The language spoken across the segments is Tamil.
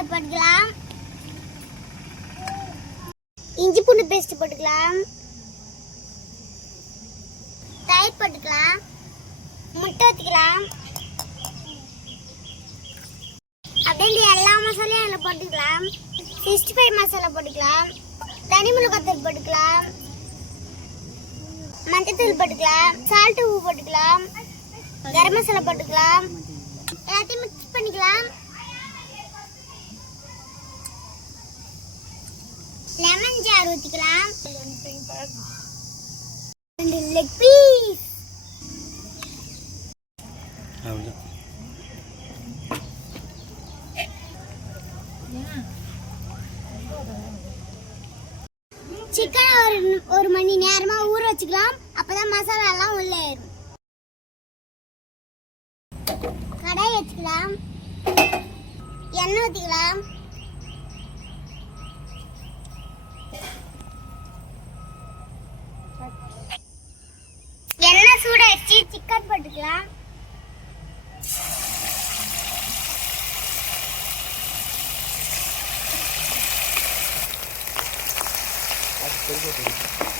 சாம்பார் போட்டுக்கலாம். இஞ்சி பூண்டு பேஸ்ட் போட்டுக்கலாம். தயிர் போட்டுக்கலாம். முட்டை ஊற்றிக்கலாம் அப்படியே எல்லா மசாலையும் அதில் போட்டுக்கலாம். சிக்ஸ்டி ஃபைவ் மசாலா போட்டுக்கலாம். தனி மிளகாத்தூள் போட்டுக்கலாம். மஞ்சத்தூள் போட்டுக்கலாம். சால்ட்டு பூ போட்டுக்கலாம். கரம் மசாலா போட்டுக்கலாம். எல்லாத்தையும் மிக்ஸ் பண்ணிக்கலாம். லெமன் ஜார் ஊற்றிக்கலாம் ரெண்டு லெக் பீஸ் அவ்வளோதான் சிக்கன் ஒரு ஒரு மணி நேரமா ஊற வச்சுக்கலாம். அப்பதான் மசாலா எல்லாம் உள்ள ஏறும். கடாய் வச்சுக்கலாம். எண்ணெய் ஊற்றிக்கலாம் எண்ணெய் சூடாயிடுச்சு சிக்கன் போட்டுக்கலாம். அண்ணே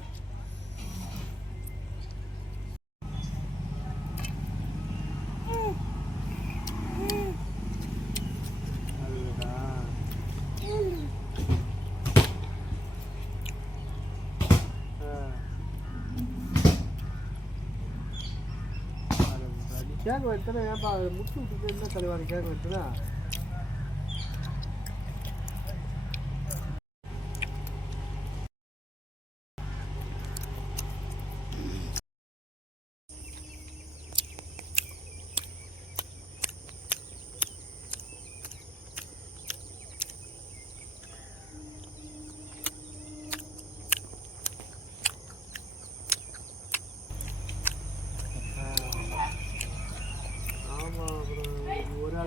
கேக் வைத்தனா ஏன்பா முட்டு விட்டுட்டு என்ன தலைவாரி கேக் வைத்தனா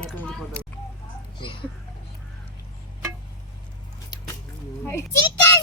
是。来，直接。